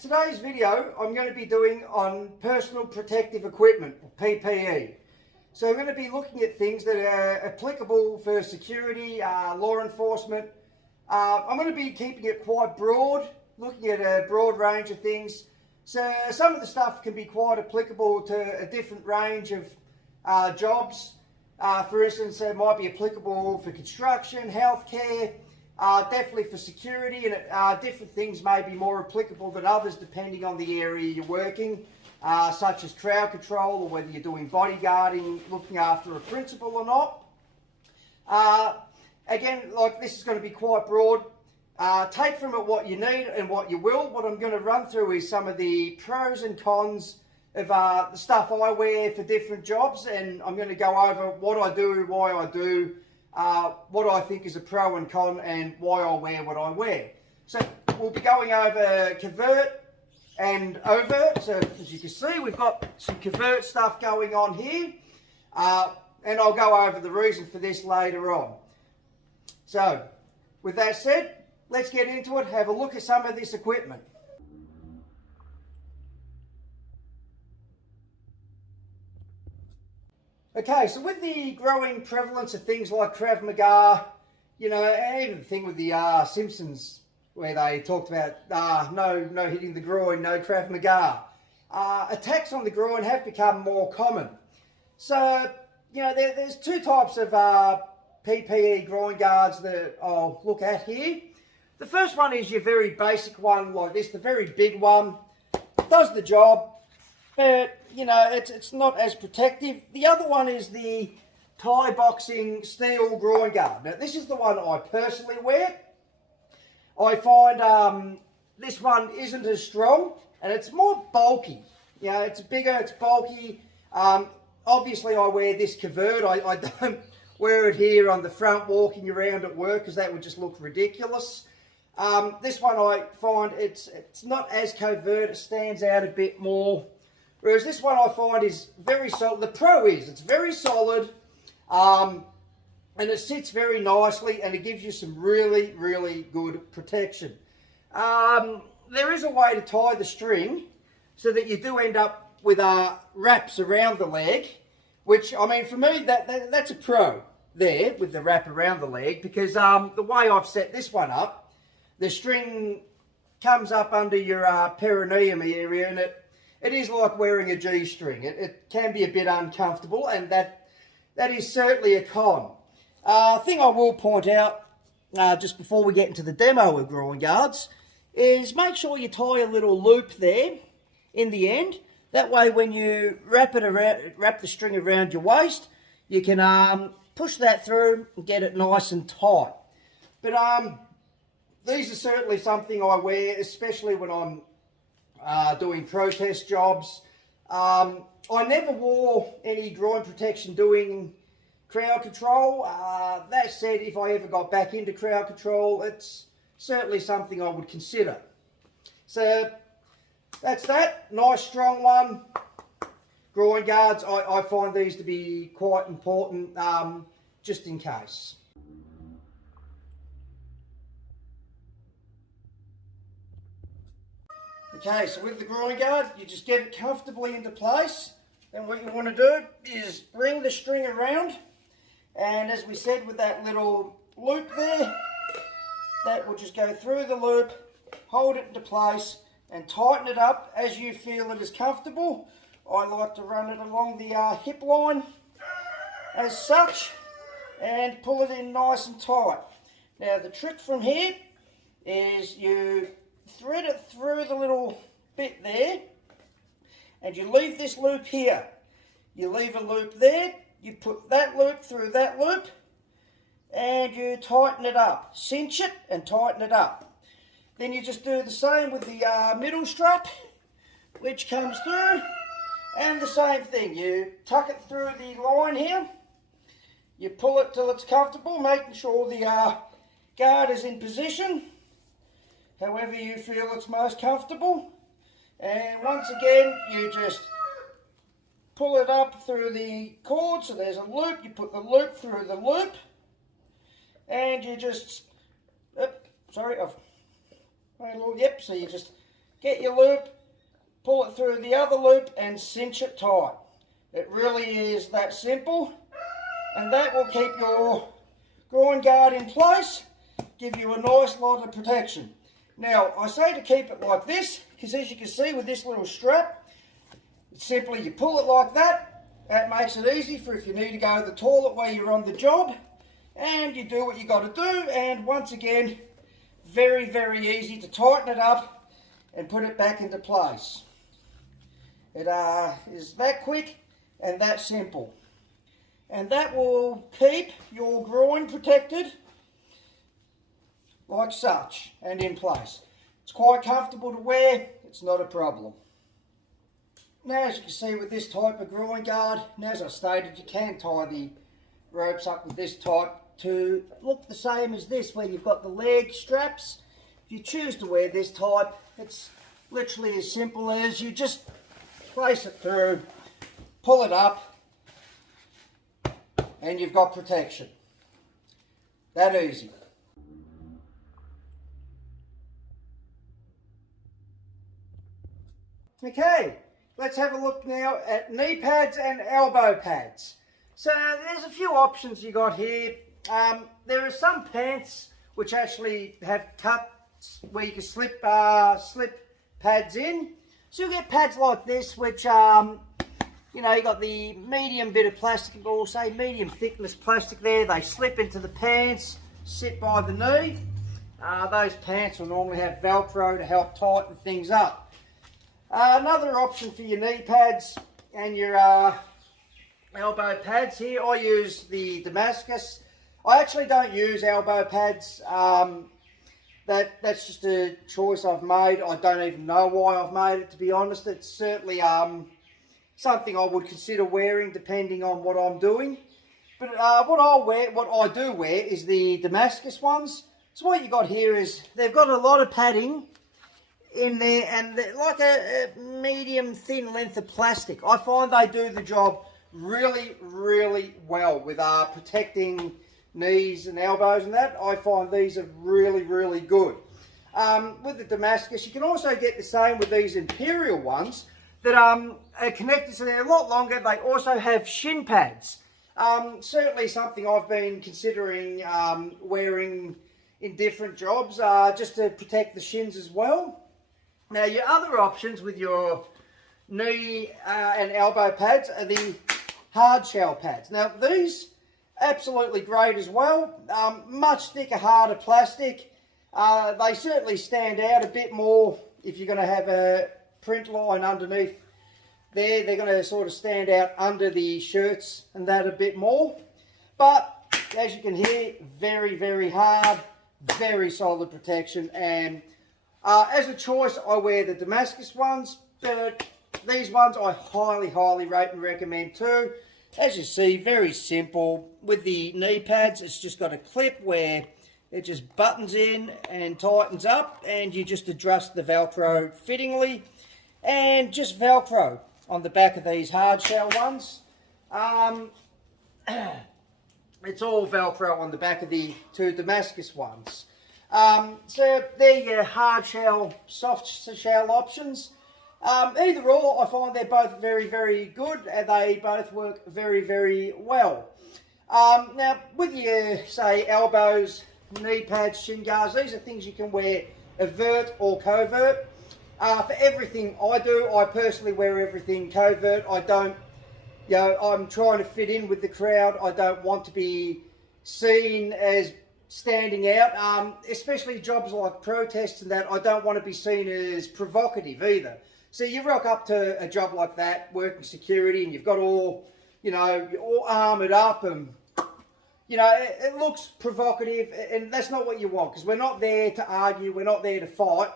Today's video I'm going to be doing on personal protective equipment, or PPE. So I'm going to be looking at things that are applicable for security, law enforcement. I'm going to be keeping it quite broad, looking at a broad range of things. So some of the stuff can be quite applicable to a different range of jobs. For instance, it might be applicable for construction, healthcare, definitely for security, and different things may be more applicable than others depending on the area you're working, such as crowd control, or whether you're doing bodyguarding, looking after a principal or not. Again, like, this is going to be quite broad. Take from it what you need and what you will. What I'm going to run through is some of the pros and cons of the stuff I wear for different jobs, and I'm going to go over what I do, why I do, what I think is a pro and con, and why I wear what I wear. So we'll be going over covert and overt. So as you can see, we've got some covert stuff going on here, and I'll go over the reason for this later on. So with that said, let's get into it, have a look at some of this equipment. Okay, so with the growing prevalence of things like Krav Maga, you know, and even the thing with the Simpsons, where they talked about no hitting the groin, no Krav Maga, attacks on the groin have become more common. So, you know, there's two types of PPE groin guards that I'll look at here. The first one is your very basic one like this, the very big one. Does the job, but you know, it's not as protective. The other one is the Thai boxing steel groin guard. Now this is the one I personally wear. I find this one isn't as strong and it's more bulky. You know, it's bigger, it's bulky. Obviously I wear this covert. I don't wear it here on the front walking around at work because that would just look ridiculous. This one I find it's not as covert, it stands out a bit more. Whereas this one I find is very solid. The pro is, it's very solid, and it sits very nicely, and it gives you some really, really good protection. There is a way to tie the string so that you do end up with wraps around the leg, which, I mean, for me, that's a pro there, with the wrap around the leg, because the way I've set this one up, the string comes up under your perineum area, and it is like wearing a G-string. It can be a bit uncomfortable, and that is certainly a con. Thing I will point out, just before we get into the demo of groin guards, is make sure you tie a little loop there in the end. That way when you wrap the string around your waist, you can push that through and get it nice and tight. But these are certainly something I wear, especially when I'm doing protest jobs. I never wore any groin protection doing crowd control. That said, if I ever got back into crowd control, it's certainly something I would consider. So that's that. Nice strong one. Groin guards, I find these to be quite important, just in case. Okay, so with the groin guard, you just get it comfortably into place. Then what you want to do is bring the string around, and as we said, with that little loop there, that will just go through the loop, hold it into place, and tighten it up as you feel it is comfortable. I like to run it along the hip line as such, and pull it in nice and tight. Now the trick from here is you thread it through the little bit there, and you leave this loop here. You leave a loop there, you put that loop through that loop, and you tighten it up. Cinch it and tighten it up. Then you just do the same with the middle strap, which comes through, and the same thing. You tuck it through the line here, you pull it till it's comfortable, making sure the guard is in position however you feel it's most comfortable, and once again you just pull it up through the cord. So there's a loop, you put the loop through the loop, and you just, sorry, I've made a little, yep, so you just get your loop, pull it through the other loop and cinch it tight. It really is that simple, and that will keep your groin guard in place, give you a nice lot of protection. Now, I say to keep it like this, because as you can see with this little strap, it's simply you pull it like that. That makes it easy for if you need to go to the toilet where you're on the job, and you do what you got to do. And once again, very, very easy to tighten it up and put it back into place. It is that quick and that simple. And that will keep your groin protected like such and in place. It's quite comfortable to wear, it's not a problem. Now, as you can see with this type of groin guard, now as I stated, you can tie the ropes up with this type to look the same as this, where you've got the leg straps. If you choose to wear this type, it's literally as simple as you just place it through, pull it up, and you've got protection. That easy. Okay, let's have a look now at knee pads and elbow pads. So there's a few options you got here. There are some pants which actually have cuts where you can slip pads in. So you get pads like this, which you know, you got the medium bit of plastic, or say medium thickness plastic there. They slip into the pants, sit by the knee. Those pants will normally have Velcro to help tighten things up. Another option for your knee pads and your elbow pads here, I use the Damascus. I actually don't use elbow pads. That's just a choice I've made. I don't even know why I've made it, to be honest. It's certainly something I would consider wearing depending on what I'm doing. But what I do wear is the Damascus ones. So what you got here is they've got a lot of padding in there, and they're like a medium thin length of plastic. I find they do the job really, really well with protecting knees and elbows and that. I find these are really, really good. With the Damascus, you can also get the same with these Imperial ones that are connected, so they're a lot longer. They also have shin pads. Certainly something I've been considering wearing in different jobs, just to protect the shins as well. Now, your other options with your knee and elbow pads are the hard shell pads. Now, these absolutely great as well. Much thicker, harder plastic. They certainly stand out a bit more if you're going to have a print line underneath there. They're going to sort of stand out under the shirts and that a bit more. But as you can hear, very, very hard, very solid protection. And as a choice, I wear the Damascus ones, but these ones I highly, highly rate and recommend too. As you see, very simple. With the knee pads, it's just got a clip where it just buttons in and tightens up, and you just adjust the Velcro fittingly, and just Velcro on the back of these hard shell ones. It's all Velcro on the back of the two Damascus ones. So they're your hard shell, soft shell options. Either or, I find they're both very, very good, and they both work very, very well. Now, with your, say, elbows, knee pads, shin guards, these are things you can wear overt or covert. For everything I do, I personally wear everything covert. I don't, you know, I'm trying to fit in with the crowd. I don't want to be seen as standing out, especially jobs like protests and that. I don't want to be seen as provocative either. So you rock up to a job like that, working security, and you've got all, you know, you're all armoured up, and, you know, it looks provocative, and that's not what you want, because we're not there to argue, we're not there to fight.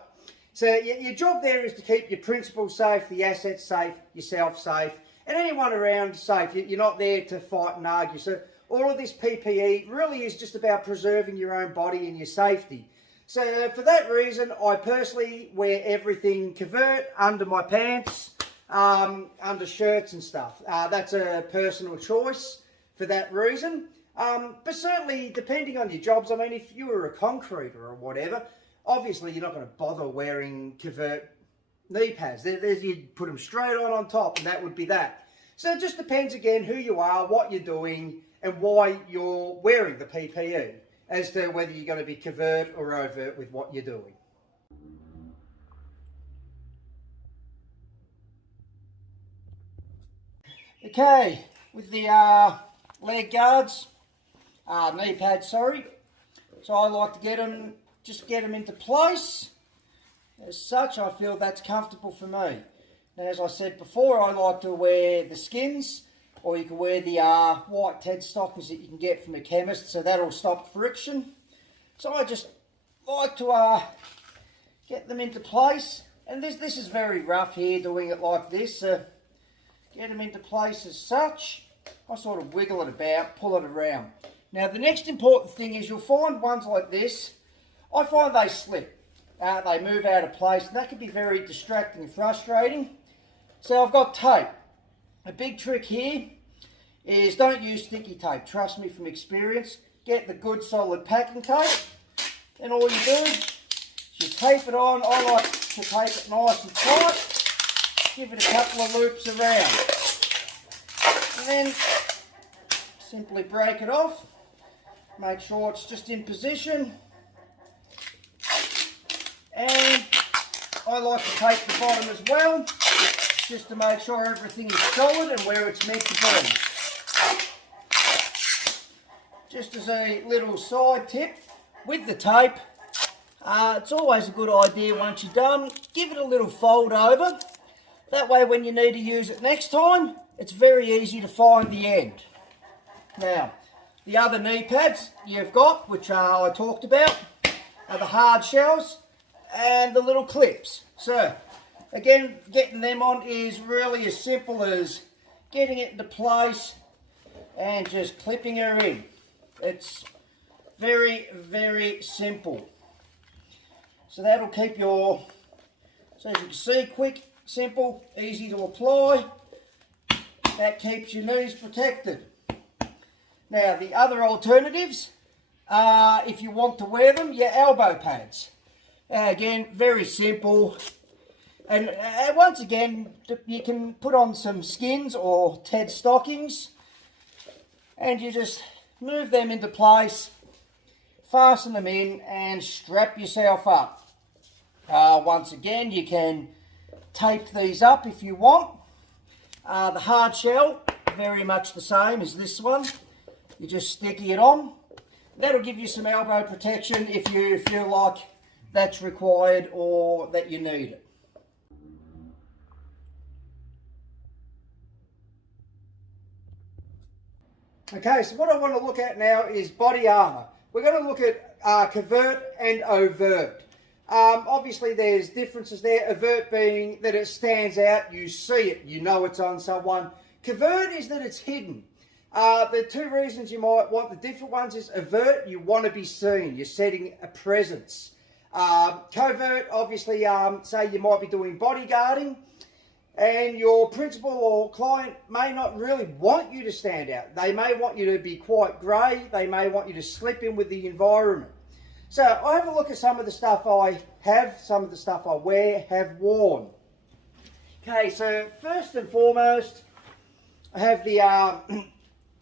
So your job there is to keep your principals safe, the assets safe, yourself safe, and anyone around safe. You're not there to fight and argue. So all of this PPE really is just about preserving your own body and your safety. So for that reason, I personally wear everything covert under my pants, under shirts and stuff. That's a personal choice for that reason. But certainly, depending on your jobs, I mean, if you were a concreter or whatever, obviously you're not going to bother wearing covert knee pads. You'd put them straight on top, and that would be that. So it just depends again who you are, what you're doing, and why you're wearing the PPE as to whether you're going to be covert or overt with what you're doing. Okay, with the leg guards, knee pads, sorry. So I like to just get them into place. As such, I feel that's comfortable for me. Now, as I said before, I like to wear the skins, or you can wear the white TED stockings that you can get from a chemist, so that'll stop friction. So I just like to get them into place. And this is very rough here, doing it like this. Get them into place as such. I sort of wiggle it about, pull it around. Now, the next important thing is you'll find ones like this, I find they slip. They move out of place, and that can be very distracting and frustrating. So I've got tape. A big trick here is don't use sticky tape. Trust me from experience. Get the good solid packing tape, and all you do is you tape it on. I like to tape it nice and tight. Give it a couple of loops around, and then simply break it off. Make sure it's just in position, and I like to tape the bottom as well, just to make sure everything is solid and where it's meant to be. Just as a little side tip, with the tape, it's always a good idea once you're done, give it a little fold over. That way when you need to use it next time, it's very easy to find the end. Now, the other knee pads you've got, which I talked about, are the hard shells and the little clips. So, again, getting them on is really as simple as getting it into place and just clipping her in. It's very, very simple. So that'll keep your, so as you can see, quick, simple, easy to apply. That keeps your knees protected. Now, the other alternatives, if you want to wear them, your elbow pads. Again, very simple. And once again, you can put on some skins or TED stockings, and you just move them into place, fasten them in, and strap yourself up. Once again, you can tape these up if you want. The hard shell, very much the same as this one. You just sticky it on. That'll give you some elbow protection if you feel like that's required or that you need it. Okay, so what I want to look at now is body armour. We're going to look at covert and overt. Obviously there's differences there. Overt being that it stands out, you see it, you know it's on someone. Covert is that it's hidden. The two reasons you might want the different ones is overt, you want to be seen, you're setting a presence. Covert, obviously, say you might be doing bodyguarding, and your principal or client may not really want you to stand out. They may want you to be quite grey, they may want you to slip in with the environment. So I have a look at some of the stuff I have, some of the stuff I wear, have worn. Okay, so first and foremost, I have the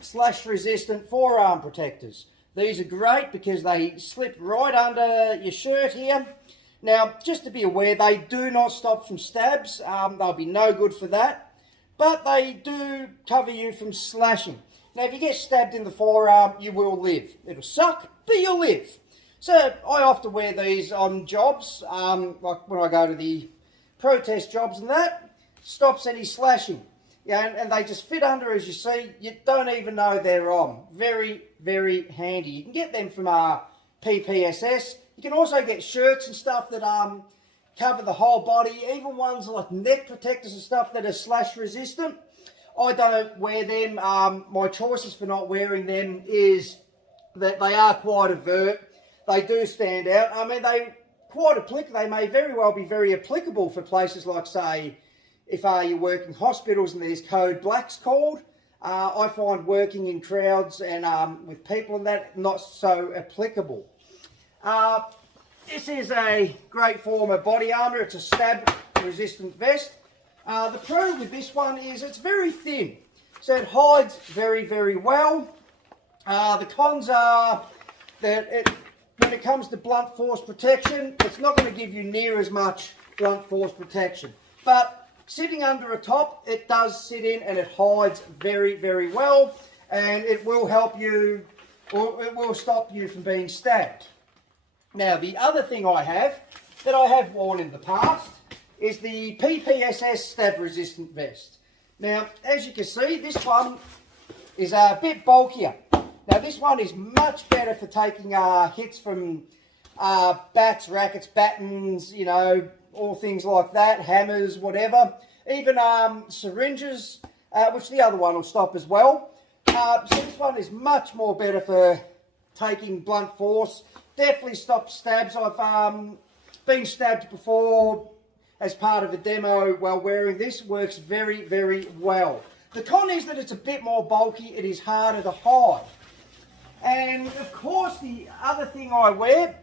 slash resistant forearm protectors. These are great because they slip right under your shirt here. Now, just to be aware, they do not stop from stabs. They'll be no good for that. But they do cover you from slashing. Now, if you get stabbed in the forearm, you will live. It'll suck, but you'll live. So, I often wear these on jobs, like when I go to the protest jobs and that. Stops any slashing. Yeah, and they just fit under, as you see. You don't even know they're on. Very, very handy. You can get them from PPSS. You can also get shirts and stuff that cover the whole body. Even ones like neck protectors and stuff that are slash resistant. I don't wear them. My choices for not wearing them is that they are quite overt. They do stand out. I mean, they may very well be very applicable for places like, say, if you work in hospitals and there's code blacks called. I find working in crowds and with people and that not so applicable. This is a great form of body armour. It's a stab resistant vest. The pro with this one is it's very thin, so it hides very, very well. The cons are that when it comes to blunt force protection, it's not going to give you near as much blunt force protection. But sitting under a top, it does sit in and it hides very, very well, and it will help you, or it will stop you from being stabbed. Now, the other thing I have that I have worn in the past is the PPSS stab resistant vest. Now, as you can see, this one is a bit bulkier. Now, this one is much better for taking hits from bats, rackets, battens, you know, all things like that, hammers, whatever. Even syringes, which the other one will stop as well. So this one is much more better for taking blunt force. Definitely stops stabs. I've been stabbed before as part of a demo while wearing this. Works very, very well. The con is that it's a bit more bulky. It is harder to hide. And of course, the other thing I wear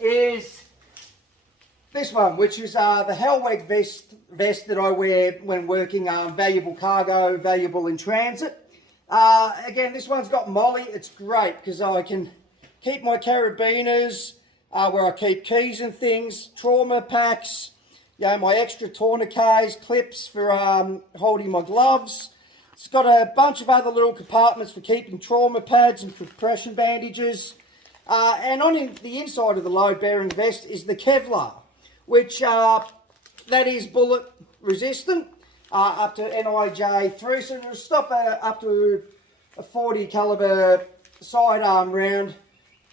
is this one, which is the Hellweg vest that I wear when working valuable cargo, valuable in transit. Again, this one's got molly. It's great because I can keep my carabiners where I keep keys and things, trauma packs, you know, my extra tourniquets, clips for holding my gloves. It's got a bunch of other little compartments for keeping trauma pads and compression bandages. And on the inside of the load-bearing vest is the Kevlar, which that is bullet resistant up to NIJ3, so it'll stop up to a 40 caliber sidearm round.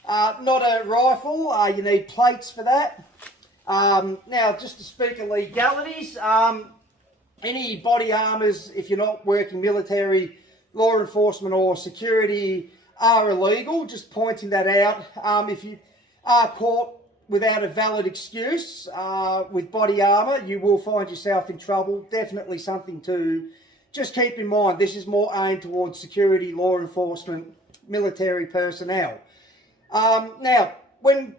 Not a rifle, you need plates for that. Now, just to speak of legalities, any body armours, if you're not working military, law enforcement or security, are illegal. Just pointing that out. If you are caught without a valid excuse with body armour, you will find yourself in trouble. Definitely something to just keep in mind. This is more aimed towards security, law enforcement, military personnel. Now, when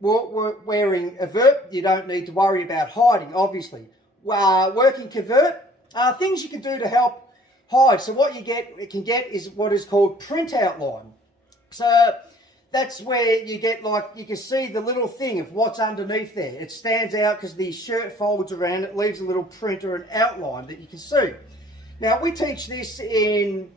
we're wearing a vert, you don't need to worry about hiding, obviously. Working covert, things you can do to help hide. So what you can get is what is called print outline. So that's where you get, like, you can see the little thing of what's underneath there. It stands out because the shirt folds around, it leaves a little print or an outline that you can see. Now, we teach this in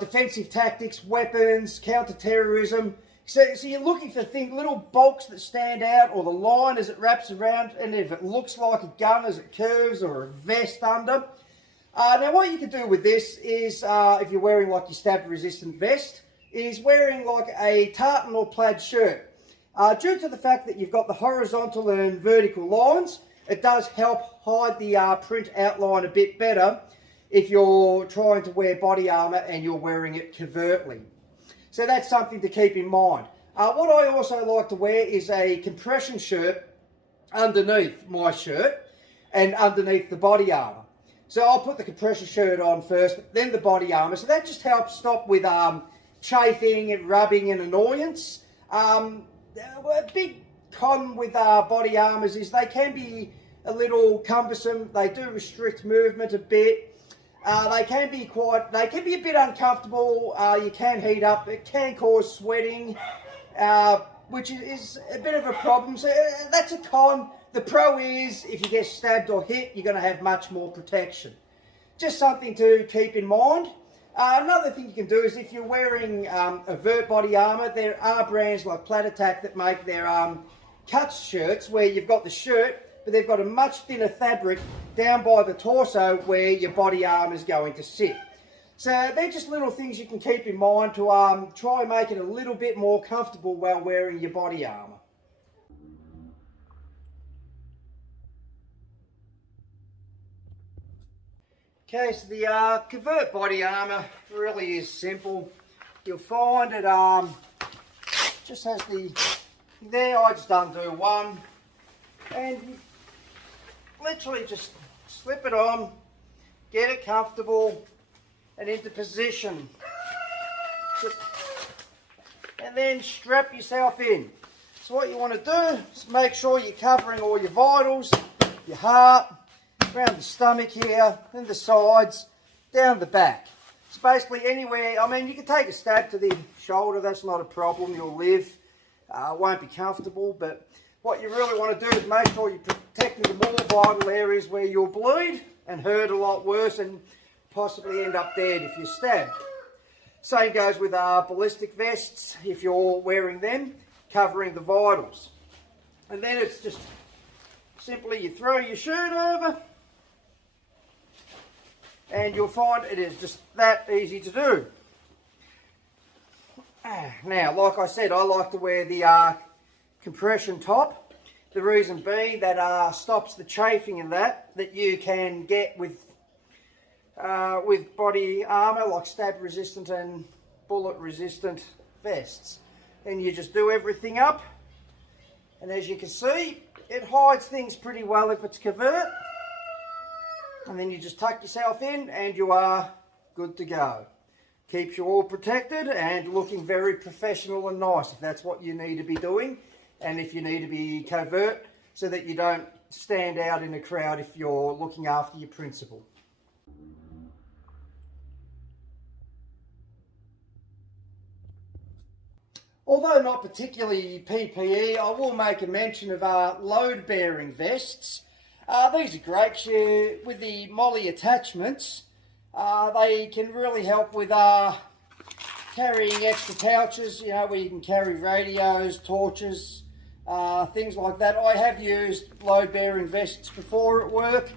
defensive tactics, weapons, counter-terrorism. So you're looking for little bulks that stand out, or the line as it wraps around, and if it looks like a gun as it curves, or a vest under. Now, what you can do with this is, if you're wearing like your stab-resistant vest, is wearing like a tartan or plaid shirt. Due to the fact that you've got the horizontal and vertical lines, it does help hide the print outline a bit better if you're trying to wear body armour and you're wearing it covertly. So that's something to keep in mind. What I also like to wear is a compression shirt underneath my shirt and underneath the body armour. So I'll put the compression shirt on first, then the body armour. So that just helps stop with chafing and rubbing and annoyance. A big con with body armours is they can be a little cumbersome. They do restrict movement a bit. They can be a bit uncomfortable. You can heat up. It can cause sweating, which is a bit of a problem. So that's a con. The pro is if you get stabbed or hit, you're going to have much more protection. Just something to keep in mind. Another thing you can do is if you're wearing a vert body armour, there are brands like Plat Attack that make their cuts shirts where you've got the shirt, but they've got a much thinner fabric down by the torso where your body armour is going to sit. So they're just little things you can keep in mind to try and make it a little bit more comfortable while wearing your body armour. Okay, so the covert body armour really is simple. You'll find it just has there, I just undo one, and you literally just slip it on, get it comfortable and into position, and then strap yourself in. So what you want to do is make sure you're covering all your vitals, your heart, around the stomach here, and the sides, down the back. So basically anywhere, I mean, you can take a stab to the shoulder, that's not a problem, you'll live. Won't be comfortable, but what you really want to do is make sure you're protecting the more vital areas where you'll bleed and hurt a lot worse and possibly end up dead if you're stabbed. Same goes with ballistic vests, if you're wearing them, covering the vitals. And then it's just simply you throw your shirt over and you'll find it is just that easy to do. Now, like I said, I like to wear the compression top. The reason being that stops the chafing and that you can get with body armour like stab resistant and bullet resistant vests. And you just do everything up, and as you can see, it hides things pretty well if it's covert. And then you just tuck yourself in and you are good to go. Keeps you all protected and looking very professional and nice if that's what you need to be doing, and if you need to be covert so that you don't stand out in a crowd if you're looking after your principal. Although not particularly PPE, I will make a mention of load-bearing vests. These are great with the molly attachments. They can really help with carrying extra pouches, you know, where you can carry radios, torches, things like that. I have used load-bearing vests before at work.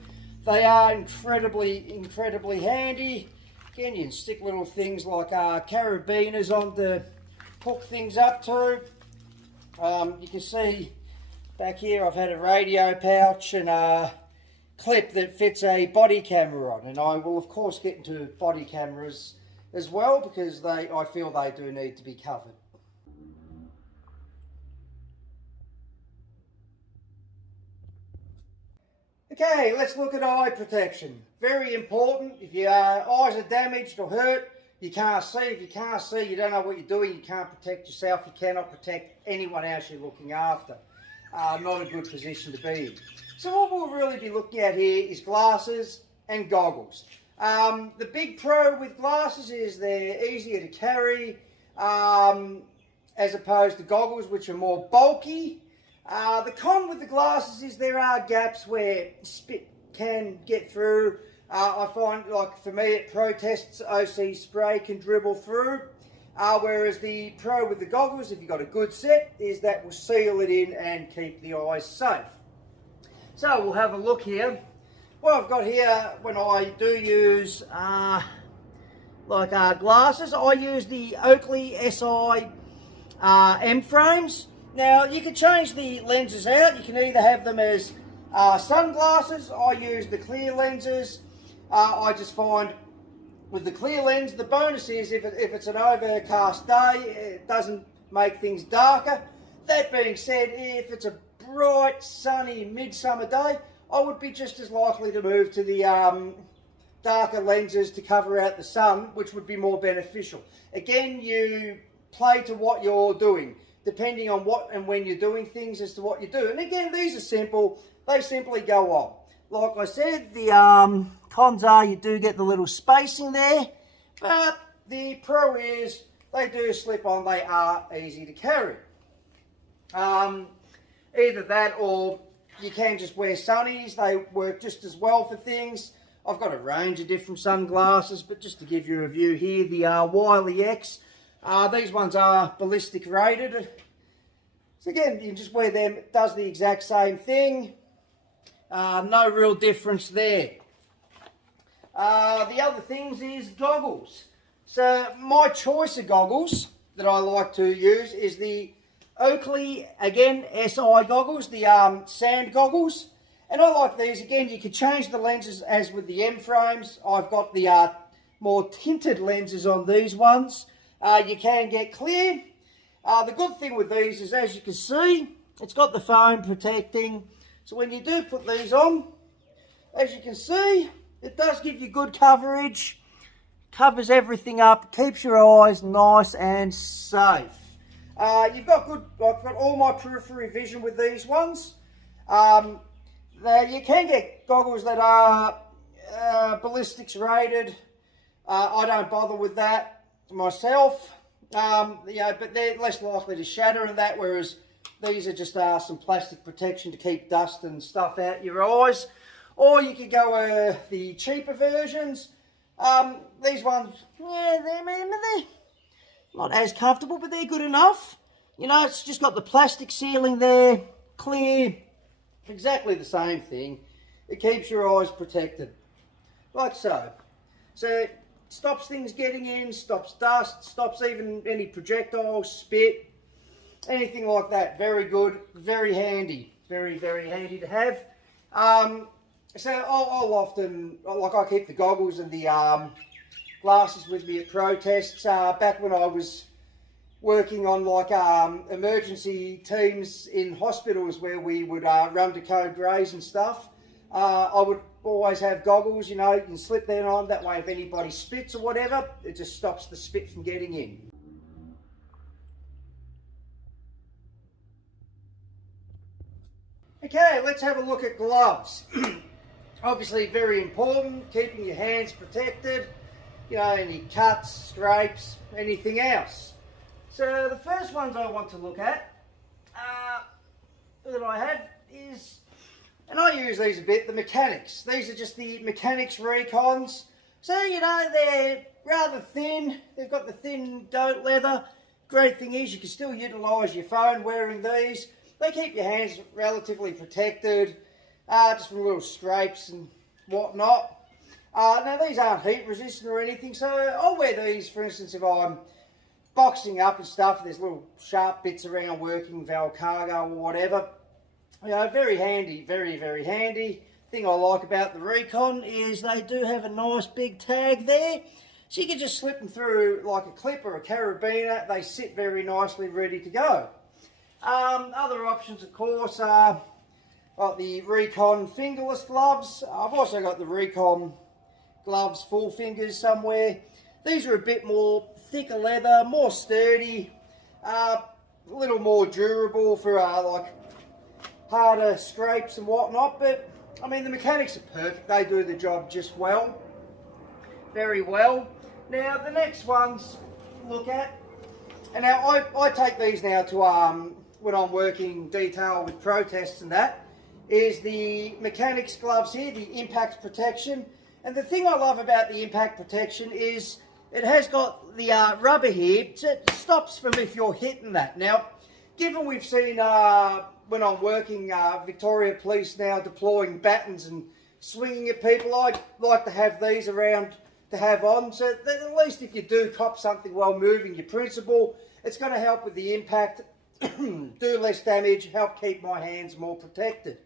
They are incredibly handy. Again, you can stick little things like carabiners on to hook things up to. You can see back here I've had a radio pouch and a clip that fits a body camera on, and I will of course get into body cameras as well because I feel they do need to be covered. Okay, let's look at eye protection. Very important. If your eyes are damaged or hurt, you can't see. If you can't see, you don't know what you're doing, you can't protect yourself, you cannot protect anyone else you're looking after. Not a good position to be in. So what we'll really be looking at here is glasses and goggles. The big pro with glasses is they're easier to carry as opposed to goggles, which are more bulky. The con with the glasses is there are gaps where spit can get through. I find, like for me at protests, OC spray can dribble through. Whereas the pro with the goggles, if you've got a good set, is that will seal it in and keep the eyes safe. So we'll have a look here. What I've got here when I do use glasses, I use the Oakley SI M frames. Now you can change the lenses out. You can either have them as sunglasses. I use the clear lenses. I just find with the clear lens, the bonus is if it's an overcast day, it doesn't make things darker. That being said, if it's a bright, sunny, midsummer day, I would be just as likely to move to the darker lenses to cover out the sun, which would be more beneficial. Again, you play to what you're doing, depending on what and when you're doing things as to what you do. And again, these are simple. They simply go on. Like I said, the cons are you do get the little spacing there, but the pro is they do slip on, they are easy to carry. Either that or you can just wear sunnies, they work just as well for things. I've got a range of different sunglasses, but just to give you a view here, the Wiley X, these ones are ballistic rated. So again, you can just wear them, it does the exact same thing. No real difference there. The other things is goggles. So my choice of goggles that I like to use is the Oakley, again, SI goggles, the sand goggles. And I like these. Again, you can change the lenses as with the M frames. I've got the more tinted lenses on these ones. You can get clear. The good thing with these is, as you can see, it's got the foam protecting. So when you do put these on, as you can see, it does give you good coverage, covers everything up, keeps your eyes nice and safe. I've got all my periphery vision with these ones. you can get goggles that are ballistics rated. I don't bother with that myself. But they're less likely to shatter and that, whereas these are just some plastic protection to keep dust and stuff out your eyes. Or you could go the cheaper versions. These ones, yeah, they're not as comfortable, but they're good enough. You know, it's just got the plastic sealing there, clear, exactly the same thing. It keeps your eyes protected, like so. So it stops things getting in, stops dust, stops even any projectiles, spit, anything like that. Very good, very handy, very, very handy to have. So I'll often, like I keep the goggles and the glasses with me at protests. Back when I was working on like emergency teams in hospitals where we would run to code greys and stuff, I would always have goggles, you know, you can slip them on, that way if anybody spits or whatever, it just stops the spit from getting in. Okay, let's have a look at gloves. Obviously very important, keeping your hands protected, you know, any cuts, scrapes, anything else. So the first ones I want to look at that I have is, and I use these a bit, the mechanics. These are just the mechanics recons. So, you know, they're rather thin. They've got the thin dote leather. Great thing is you can still utilise your phone wearing these. They keep your hands relatively protected, just from little scrapes and whatnot. Now these aren't heat resistant or anything, so I'll wear these, for instance, if I'm boxing up and stuff, there's little sharp bits around working Val cargo or whatever. You know, very handy, very, very handy. Thing I like about the Recon is they do have a nice big tag there. So you can just slip them through like a clip or a carabiner. They sit very nicely, ready to go. Other options, of course, are like the Recon fingerless gloves. I've also got the Recon gloves full fingers somewhere. These are a bit more thicker leather, more sturdy, a little more durable for like harder scrapes and whatnot, but I mean the mechanics are perfect. They do the job just well, very well. Now the next ones look at, and now I take these now to when I'm working detail with protests and that, is the mechanics gloves here, the impact protection. And the thing I love about the impact protection is it has got the rubber here, so it stops from if you're hitting that. Now, given we've seen when I'm working Victoria Police now deploying batons and swinging at people, I like to have these around to have on, so that at least if you do cop something while moving your principal, it's going to help with the impact, do less damage, help keep my hands more protected.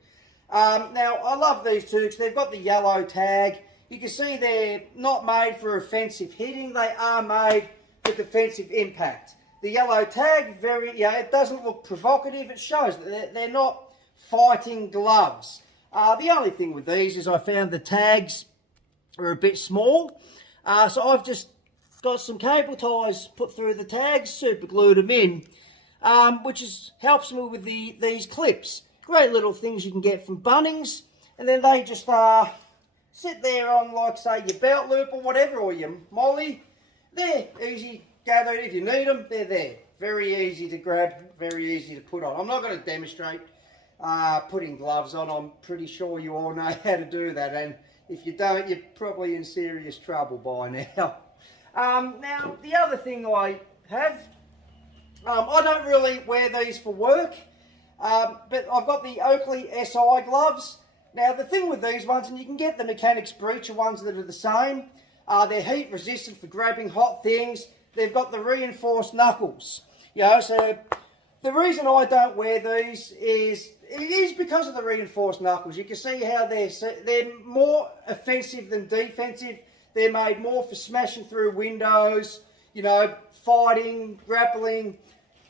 Now, I love these two because they've got the yellow tag. You can see they're not made for offensive hitting, they are made for defensive impact. The yellow tag, it doesn't look provocative, it shows that they're not fighting gloves. The only thing with these is I found the tags are a bit small, so I've just got some cable ties put through the tags, super glued them in, which helps me with these clips. Great little things you can get from Bunnings, and then they just sit there on, like, say, your belt loop or whatever, or your molly. They're easy gathered. If you need them, they're there. Very easy to grab, very easy to put on. I'm not going to demonstrate putting gloves on. I'm pretty sure you all know how to do that, and if you don't, you're probably in serious trouble by now. Now, the other thing I have, I don't really wear these for work, but I've got the Oakley SI gloves. Now the thing with these ones, and you can get the mechanics breacher ones that are the same, they're heat resistant for grabbing hot things. They've got the reinforced knuckles. You know, so the reason I don't wear these is because of the reinforced knuckles. You can see how they're more offensive than defensive. They're made more for smashing through windows, you know, fighting, grappling,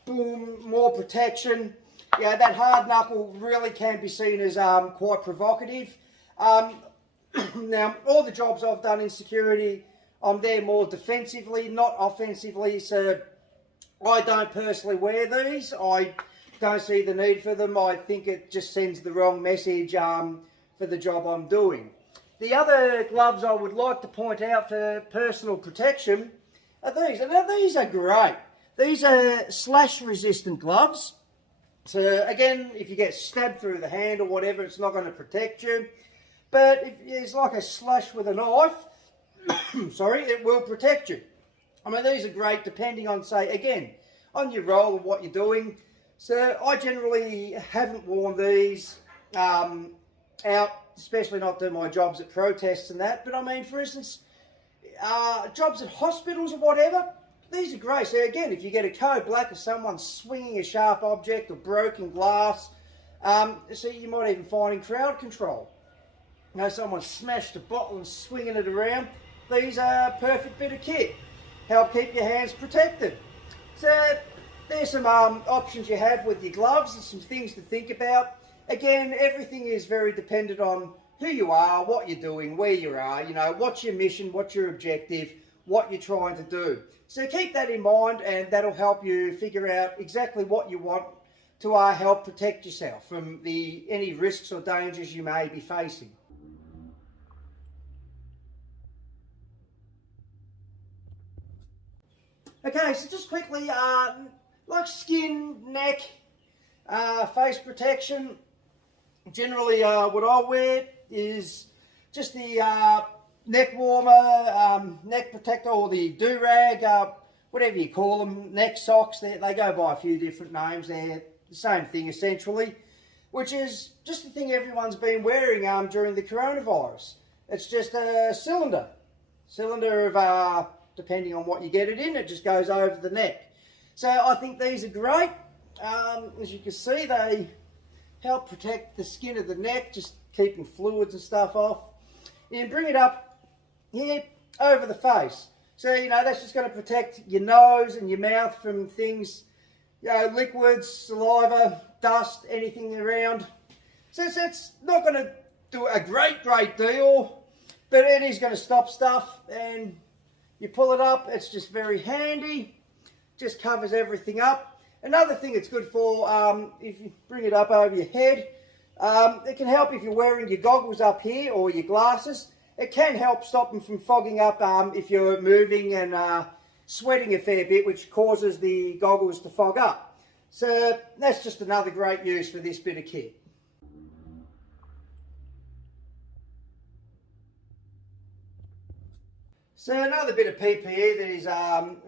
boom, more protection. Yeah, that hard knuckle really can be seen as quite provocative. Now, all the jobs I've done in security, I'm there more defensively, not offensively, so I don't personally wear these. I don't see the need for them. I think it just sends the wrong message for the job I'm doing. The other gloves I would like to point out for personal protection are these. And now these are great. These are slash resistant gloves. So again, if you get stabbed through the hand or whatever, it's not going to protect you. But if it's like a slash with a knife, sorry, it will protect you. I mean, these are great depending on, say, again, on your role and what you're doing. So I generally haven't worn these out, especially not doing my jobs at protests and that. But I mean, for instance, jobs at hospitals or whatever, these are great. So again, if you get a code black or someone swinging a sharp object or broken glass, so you might even find in crowd control. You know, someone smashed a bottle and swinging it around. These are a perfect bit of kit. Help keep your hands protected. So there's some options you have with your gloves and some things to think about. Again, everything is very dependent on who you are, what you're doing, where you are, you know, what's your mission, what's your objective, what you're trying to do. So keep that in mind, and that'll help you figure out exactly what you want to help protect yourself from any risks or dangers you may be facing. Okay, so just quickly, like skin, neck, face protection, generally what I wear is just the neck warmer, neck protector, or the do-rag, whatever you call them, neck socks. They go by a few different names. They're the same thing essentially, which is just the thing everyone's been wearing during the coronavirus. It's just a cylinder of, depending on what you get it in, it just goes over the neck. So I think these are great. As you can see, they help protect the skin of the neck, just keeping fluids and stuff off. And bring it up here over the face. So, you know, that's just going to protect your nose and your mouth from things, you know, liquids, saliva, dust, anything around. So it's not going to do a great deal, but it is going to stop stuff. And you pull it up, it's just very handy, just covers everything up. Another thing it's good for, if you bring it up over your head, it can help if you're wearing your goggles up here or your glasses. It can help stop them from fogging up if you're moving and sweating a fair bit, which causes the goggles to fog up. So that's just another great use for this bit of kit. So another bit of PPE that is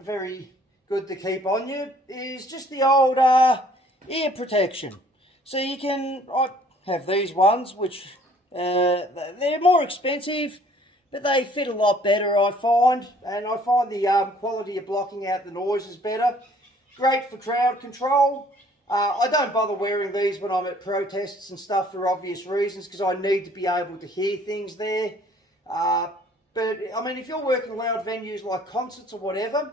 very good to keep on you is just the old ear protection. So you can have these ones, which they're more expensive, but they fit a lot better, I find. And I find the quality of blocking out the noise is better. Great for crowd control. I don't bother wearing these when I'm at protests and stuff for obvious reasons, because I need to be able to hear things there. But, I mean, if you're working loud venues like concerts or whatever,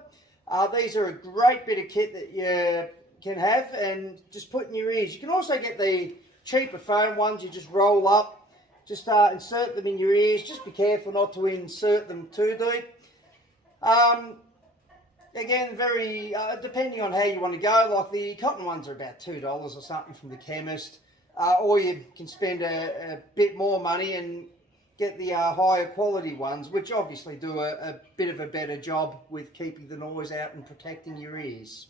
these are a great bit of kit that you can have and just put in your ears. You can also get the cheaper foam ones you just roll up. Just insert them in your ears. Just be careful not to insert them too deep. Again, very, depending on how you want to go, like the cotton ones are about $2 or something from the chemist. Or you can spend a bit more money and get the higher quality ones, which obviously do a bit of a better job with keeping the noise out and protecting your ears.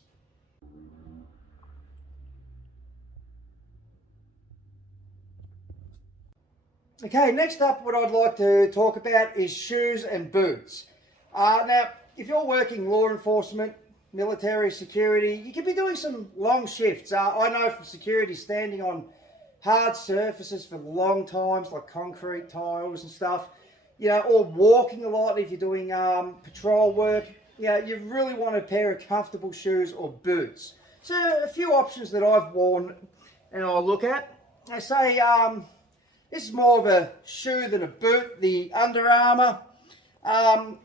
Okay, next up what I'd like to talk about is shoes and boots. Now, if you're working law enforcement, military, security, you could be doing some long shifts. I know from security, standing on hard surfaces for long times, like concrete tiles and stuff, you know, or walking a lot if you're doing patrol work, you know, you really want a pair of comfortable shoes or boots. So a few options that I've worn and I'll look at. I say this is more of a shoe than a boot, the Under Armour.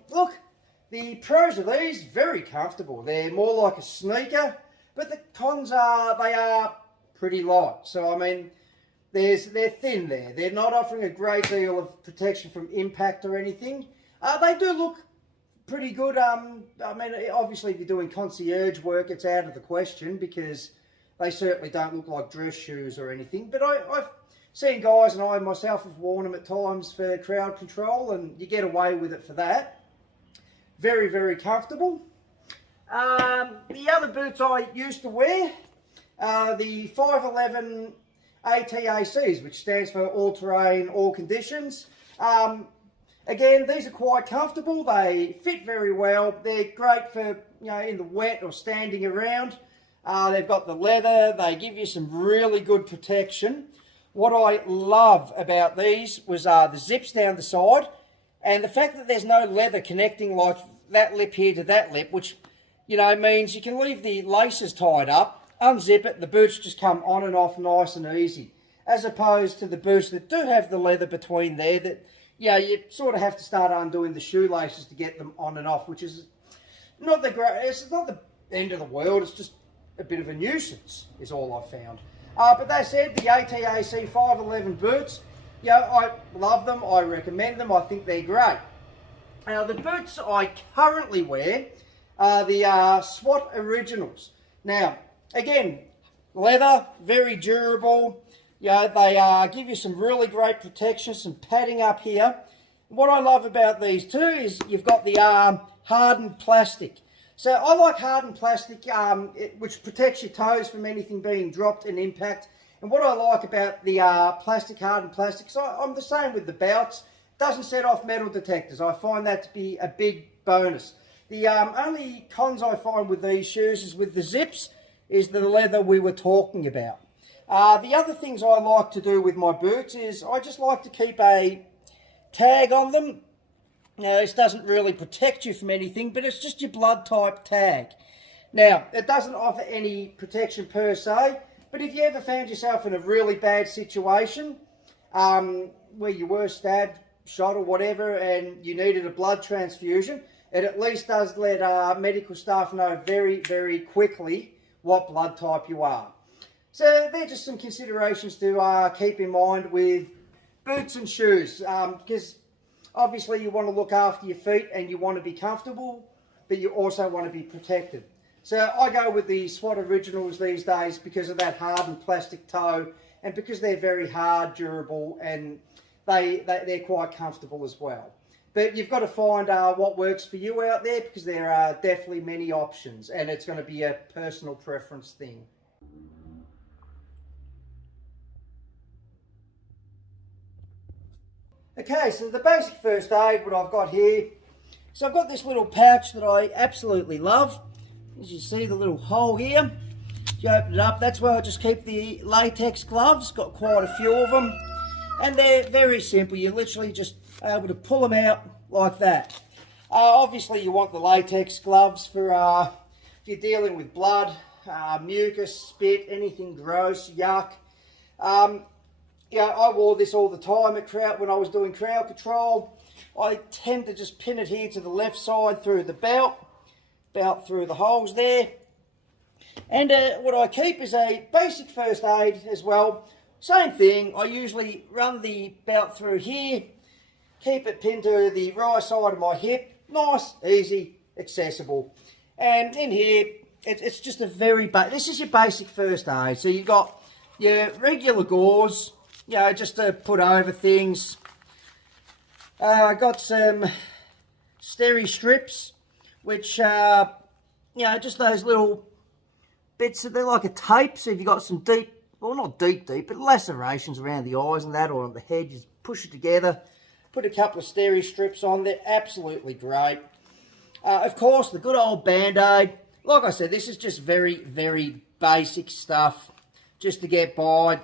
Look, the pros of these, very comfortable. They're more like a sneaker, but the cons are they are pretty light. So I mean, they're thin there. They're not offering a great deal of protection from impact or anything. They do look pretty good. I mean, obviously if you're doing concierge work, it's out of the question because they certainly don't look like dress shoes or anything. But I seen guys, and I myself have worn them at times for crowd control, and you get away with it for that. Very, very comfortable. The other boots I used to wear are the 511 ATACs, which stands for All Terrain, All Conditions. Again, these are quite comfortable. They fit very well. They're great for, in the wet or standing around. They've got the leather. They give you some really good protection. What I love about these was the zips down the side, and the fact that there's no leather connecting like that lip here to that lip, which, means you can leave the laces tied up, unzip it, the boots just come on and off nice and easy, as opposed to the boots that do have the leather between there that, you sort of have to start undoing the shoelaces to get them on and off, which is not the great, it's not the end of the world, it's just a bit of a nuisance, is all I've found. But that said, the ATAC 511 boots, I love them, I recommend them, I think they're great. Now, the boots I currently wear are the SWAT Originals. Now, again, leather, very durable. They give you some really great protection, some padding up here. What I love about these too is you've got the hardened plastic. So I like hardened plastic, which protects your toes from anything being dropped and impact. And what I like about the hardened plastic, so I'm the same with the belts. It doesn't set off metal detectors. I find that to be a big bonus. The only cons I find with these shoes is with the zips, is the leather we were talking about. The other things I like to do with my boots is I just like to keep a tag on them. This doesn't really protect you from anything, but it's just your blood type tag. Now, it doesn't offer any protection per se, but if you ever found yourself in a really bad situation, where you were stabbed, shot or whatever, and you needed a blood transfusion, it at least does let medical staff know very, very quickly what blood type you are. So they're just some considerations to keep in mind with boots and shoes, because obviously you want to look after your feet and you want to be comfortable, but you also want to be protected. So I go with the SWAT Originals these days because of that hardened plastic toe, and because they're very hard, durable, and they're quite comfortable as well. But you've got to find what works for you out there, because there are definitely many options, and it's going to be a personal preference thing. Okay, so the basic first aid, what I've got here. So I've got this little pouch that I absolutely love. As you see, the little hole here. You open it up, that's where I just keep the latex gloves. Got quite a few of them. And they're very simple. You're literally just able to pull them out like that. Obviously, you want the latex gloves for if you're dealing with blood, mucus, spit, anything gross, yuck. I wore this all the time when I was doing crowd control. I tend to just pin it here to the left side through the belt through the holes there. And what I keep is a basic first aid as well. Same thing, I usually run the belt through here, keep it pinned to the right side of my hip. Nice, easy, accessible. And in here, it's just a this is your basic first aid. So you've got your regular gauze, just to put over things. I got some steri strips, which just those little bits, they're like a tape, so if you've got some deep, well not deep, but lacerations around the eyes and that, or on the head, just push it together, put a couple of steri strips on, they're absolutely great. Of course, the good old Band-Aid. Like I said, this is just very, very basic stuff, just to get by.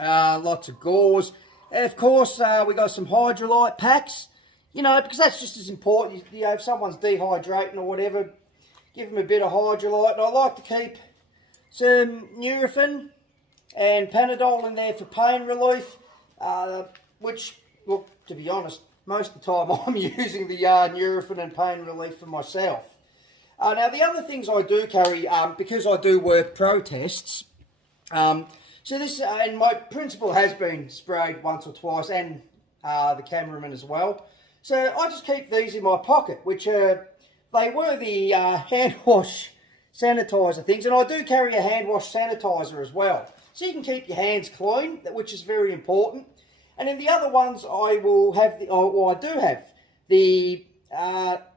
Lots of gauze. And of course, we got some Hydrolyte packs, because that's just as important. If someone's dehydrating or whatever, give them a bit of Hydrolyte. And I like to keep some Nurofen and Panadol in there for pain relief, which, look, to be honest, most of the time I'm using the Nurofen and pain relief for myself. Now, the other things I do carry, because I do work protests, so this, and my principal has been sprayed once or twice, and the cameraman as well. So I just keep these in my pocket, which they were the hand wash sanitizer things, and I do carry a hand wash sanitizer as well. so you can keep your hands clean, which is very important. And then the other ones I will have, I do have the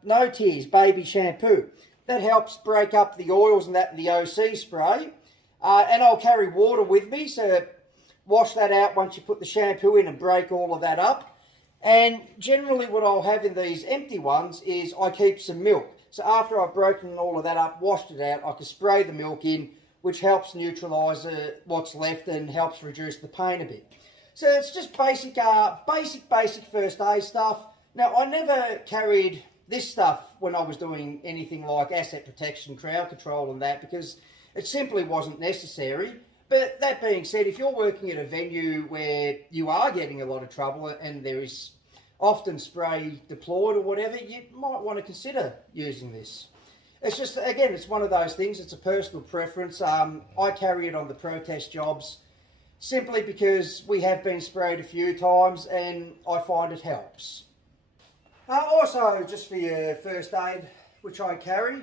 No Tears Baby Shampoo. That helps break up the oils and that in the OC spray. And I'll carry water with me, so wash that out once you put the shampoo in and break all of that up. And generally what I'll have in these empty ones is I keep some milk. So after I've broken all of that up, washed it out, I can spray the milk in, which helps neutralise what's left and helps reduce the pain a bit. So it's just basic first aid stuff. Now, I never carried this stuff when I was doing anything like asset protection, crowd control and that, because it simply wasn't necessary. But that being said, if you're working at a venue where you are getting a lot of trouble and there is often spray deployed or whatever, you might want to consider using this. It's just, again, it's one of those things, it's a personal preference. I carry it on the protest jobs simply because we have been sprayed a few times and I find it helps. Also, just for your first aid, which I carry,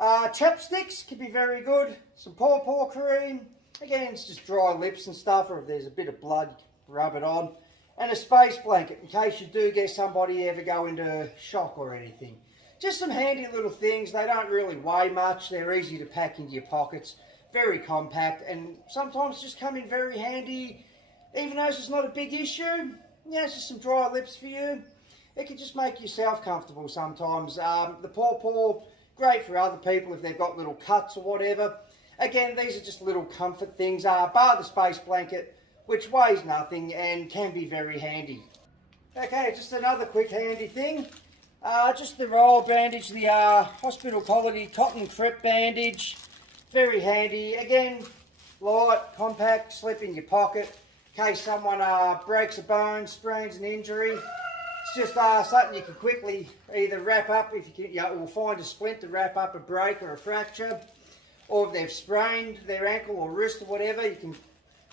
chapsticks can be very good, some paw cream, again it's just dry lips and stuff, or if there's a bit of blood, rub it on, and a space blanket in case you do get somebody ever go into shock or anything. Just some handy little things, they don't really weigh much, they're easy to pack into your pockets, very compact, and sometimes just come in very handy, even though it's not a big issue. It's just some dry lips for you. It can just make yourself comfortable sometimes. The paw, great for other people if they've got little cuts or whatever. Again, these are just little comfort things, bar the space blanket, which weighs nothing and can be very handy. Okay, just another quick handy thing. Just the roll bandage, the hospital quality cotton crepe bandage. Very handy. Again, light, compact, slip in your pocket in case someone breaks a bone, sprains an injury. It's just something you can quickly either wrap up if you can, or find a splint to wrap up a break or a fracture, or if they've sprained their ankle or wrist or whatever, you can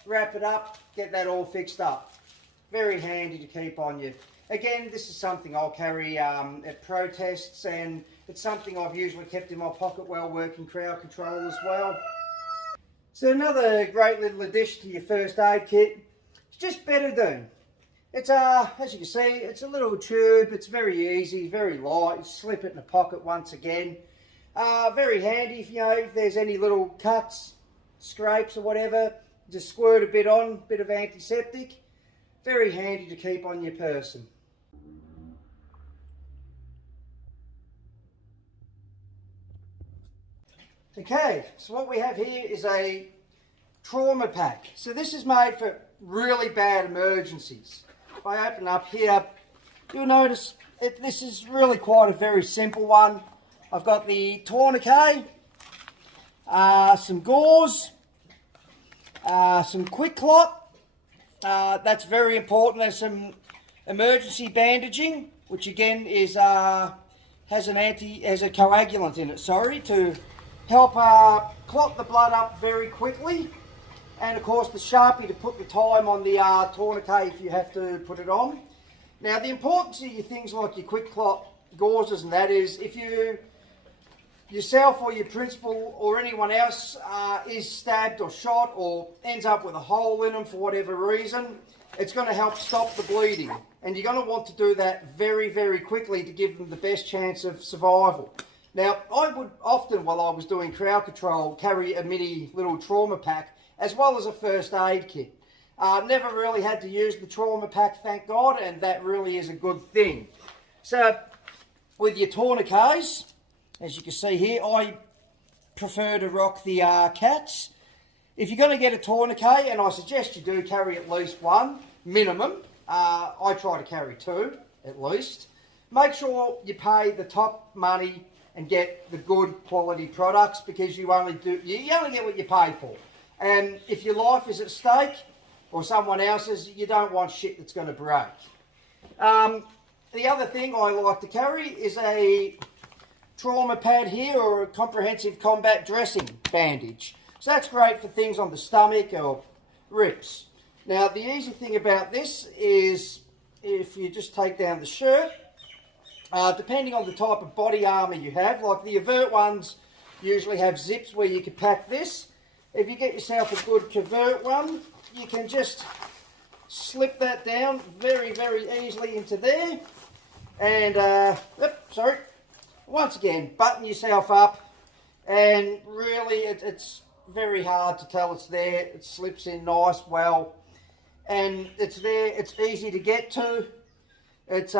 wrap it up, get that all fixed up. Very handy to keep on you. Again, this is something I'll carry at protests, and it's something I've usually kept in my pocket while working crowd control as well. So another great little addition to your first aid kit is just betadine. It's as you can see, it's a little tube, it's very easy, very light, you slip it in the pocket once again. Very handy if there's any little cuts, scrapes or whatever, just squirt a bit on, bit of antiseptic. Very handy to keep on your person. Okay, so what we have here is a trauma pack. So this is made for really bad emergencies. If I open up here, you'll notice this is really quite a very simple one. I've got the tourniquet, some gauze, some quick clot. That's very important. There's some emergency bandaging, which again is has a coagulant in it. To help clot the blood up very quickly. And of course the Sharpie to put the time on the tourniquet if you have to put it on. Now the importance of your things like your quick clot gauzes and that is if you yourself or your principal or anyone else is stabbed or shot or ends up with a hole in them for whatever reason, it's going to help stop the bleeding. And you're going to want to do that very, very quickly to give them the best chance of survival. Now, I would often, while I was doing crowd control, carry a mini little trauma pack as well as a first aid kit. Never really had to use the trauma pack, thank God, and that really is a good thing. So, with your tourniquets, as you can see here, I prefer to rock the cats. If you're going to get a tourniquet, and I suggest you do carry at least one, minimum. I try to carry two, at least. Make sure you pay the top money and get the good quality products because you only get what you pay for. And if your life is at stake, or someone else's, you don't want shit that's going to break. The other thing I like to carry is a trauma pad here, or a comprehensive combat dressing bandage. So that's great for things on the stomach or ribs. Now the easy thing about this is if you just take down the shirt, depending on the type of body armour you have, like the Avert ones usually have zips where you can pack this. if you get yourself a good covert one, you can just slip that down very, very easily into there. And, once again, button yourself up. And really, it's very hard to tell it's there. It slips in nice, well. And it's there. It's easy to get to. It's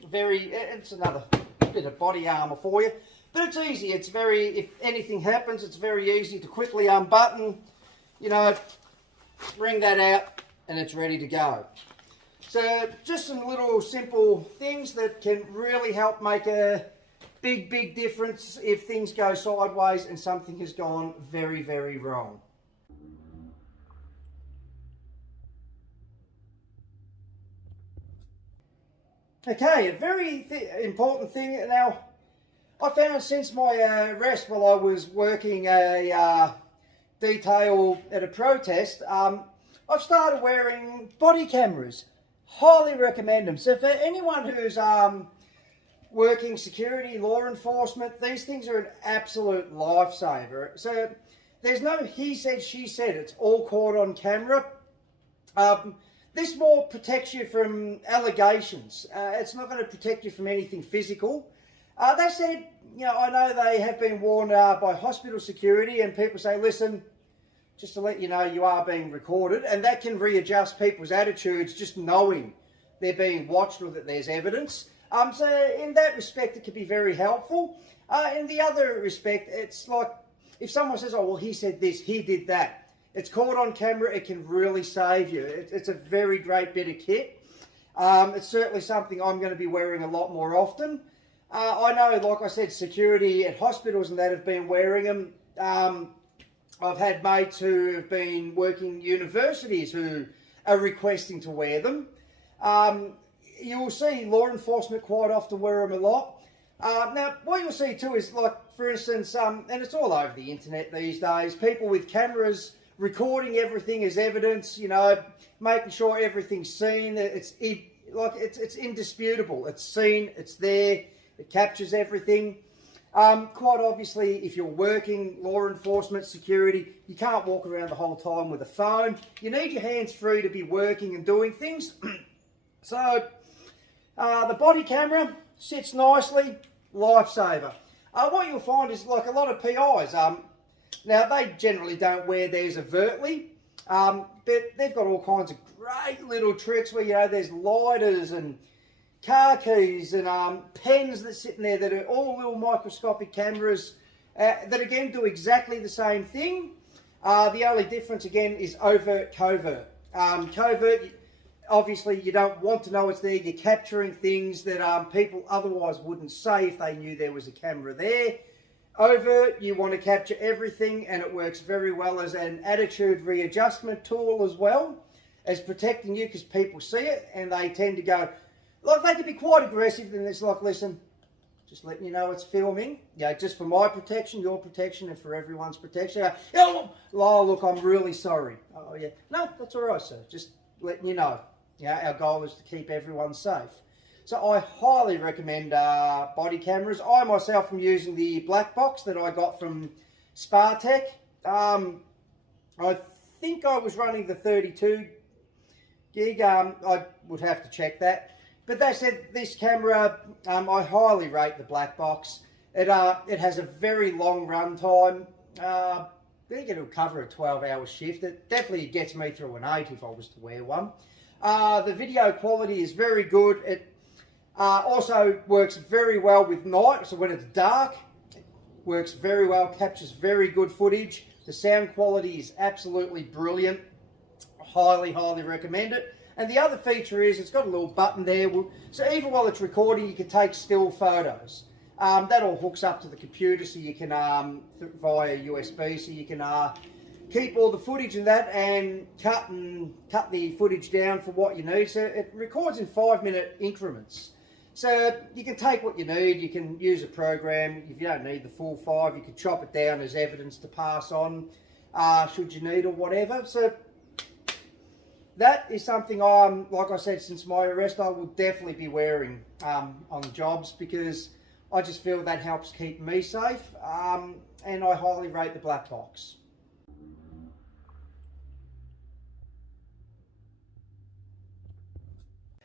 it's another bit of body armour for you. But it's easy. It's very, if anything happens, it's very easy to quickly unbutton, you know, bring that out, and it's ready to go. So just some little simple things that can really help make a big, big difference if things go sideways and something has gone very, very wrong. Okay, a very important thing. Now, I found since my arrest while I was working a detail at a protest, I've started wearing body cameras. Highly recommend them. So for anyone who's working security, law enforcement, these things are an absolute lifesaver. So there's no he said, she said. It's all caught on camera. This more protects you from allegations. It's not going to protect you from anything physical. They said, you know, I know they have been warned by hospital security, and people say, listen, just to let you know, you are being recorded, and that can readjust people's attitudes just knowing they're being watched or that there's evidence. So in that respect, it can be very helpful. In the other respect, it's like if someone says, oh, well, he said this, he did that. It's caught on camera, it can really save you. It's a very great bit of kit. It's certainly something I'm going to be wearing a lot more often. I know, like I said, security at hospitals and that have been wearing them. I've had mates who have been working universities who are requesting to wear them. You'll see law enforcement quite often wear them a lot. Now, what you'll see too is, like, for instance, and it's all over the internet these days, people with cameras recording everything as evidence, you know, making sure everything's seen. It's indisputable. It's seen, it's there, it captures everything. Quite obviously, if you're working law enforcement, security, you can't walk around the whole time with a phone. You need your hands free to be working and doing things. So, the body camera sits nicely, lifesaver. What you'll find is, like a lot of PIs, now they generally don't wear theirs overtly, but they've got all kinds of great little tricks where, you know, there's lighters and car keys and pens that sit in there that are all little microscopic cameras that again do exactly the same thing. The only difference again is overt, covert. Covert, obviously you don't want to know it's there. You're capturing things that people otherwise wouldn't say if they knew there was a camera there. Overt, you want to capture everything, and it works very well as an attitude readjustment tool as well as protecting you, because people see it and they tend to go, like, they can be quite aggressive, and it's like, listen, just letting you know it's filming, you know, just for my protection, your protection, and for everyone's protection. Oh, look, I'm really sorry. Oh, yeah. No, that's all right, sir. Just letting you know. You know, our goal is to keep everyone safe. So I highly recommend body cameras. I myself am using the black box that I got from Spartech. I think I was running the 32 gig. I would have to check that. But they said this camera, I highly rate the black box. It has a very long run time. I think it'll cover a 12-hour shift. It definitely gets me through an 8 if I was to wear one. The video quality is very good. It also works very well with night, so when it's dark, it works very well, captures very good footage. The sound quality is absolutely brilliant. Highly, highly recommend it. And the other feature is it's got a little button there, so even while it's recording, you can take still photos. That all hooks up to the computer, so you can, via USB, so you can keep all the footage and that, and cut the footage down for what you need. So it records in 5-minute increments. So you can take what you need, you can use a program. If you don't need the full 5, you can chop it down as evidence to pass on, should you need or whatever. So that is something like I said, since my arrest, I will definitely be wearing on jobs, because I just feel that helps keep me safe, and I highly rate the black box.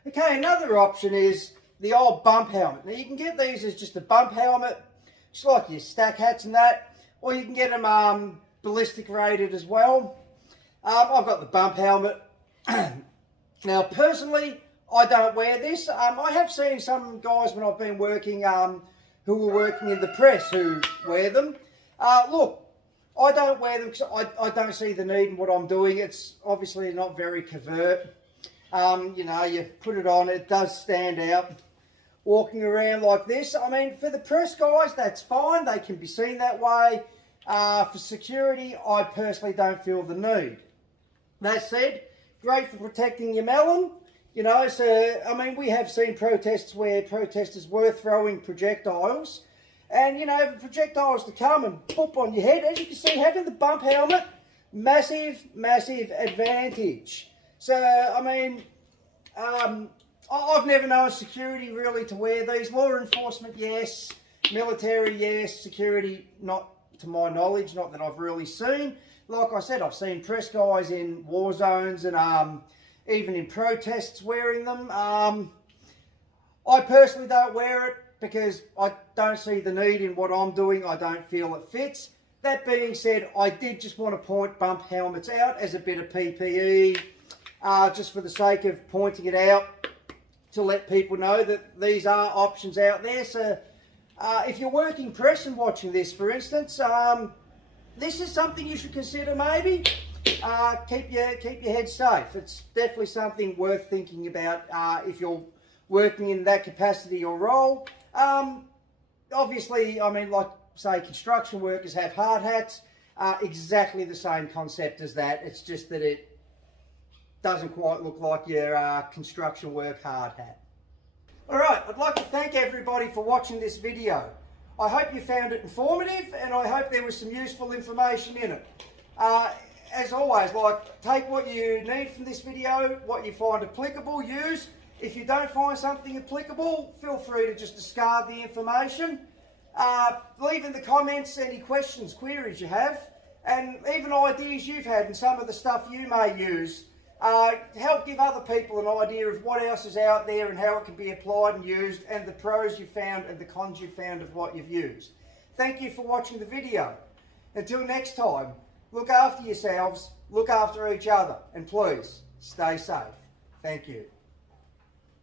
Okay, another option is the old bump helmet. Now you can get these as just a bump helmet, just like your stack hats and that, or you can get them ballistic rated as well. I've got the bump helmet. Now personally, I don't wear this. I have seen some guys when I've been working who were working in the press who wear them. Look, I don't wear them because I don't see the need in what I'm doing. It's obviously not very covert. You know, you put it on, it does stand out. Walking around like this, I mean, for the press guys, that's fine. They can be seen that way. For security, I personally don't feel the need. That said, great for protecting your melon. You know, so, I mean, we have seen protests where protesters were throwing projectiles. And, you know, for projectiles to come and pop on your head, as you can see, having the bump helmet, massive, massive advantage. So, I mean, I've never known security really to wear these. Law enforcement, yes. Military, yes. Security, not to my knowledge, not that I've really seen. Like I said, I've seen press guys in war zones and even in protests wearing them. I personally don't wear it because I don't see the need in what I'm doing. I don't feel it fits. That being said, I did just want to point bump helmets out as a bit of PPE, just for the sake of pointing it out to let people know that these are options out there. So if you're working press and watching this, for instance, this is something you should consider maybe. Keep your head safe. It's definitely something worth thinking about if you're working in that capacity or role. Obviously, I mean, like say construction workers have hard hats, exactly the same concept as that. It's just that it doesn't quite look like your construction work hard hat. Alright, I'd like to thank everybody for watching this video. I hope you found it informative and I hope there was some useful information in it. As always, like, take what you need from this video, what you find applicable, use. If you don't find something applicable, feel free to just discard the information. Leave in the comments any questions, queries you have, and even ideas you've had and some of the stuff you may use. Help give other people an idea of what else is out there and how it can be applied and used, and the pros you found and the cons you found of what you've used. Thank you for watching the video. Until next time, look after yourselves, look after each other, and please stay safe. Thank you.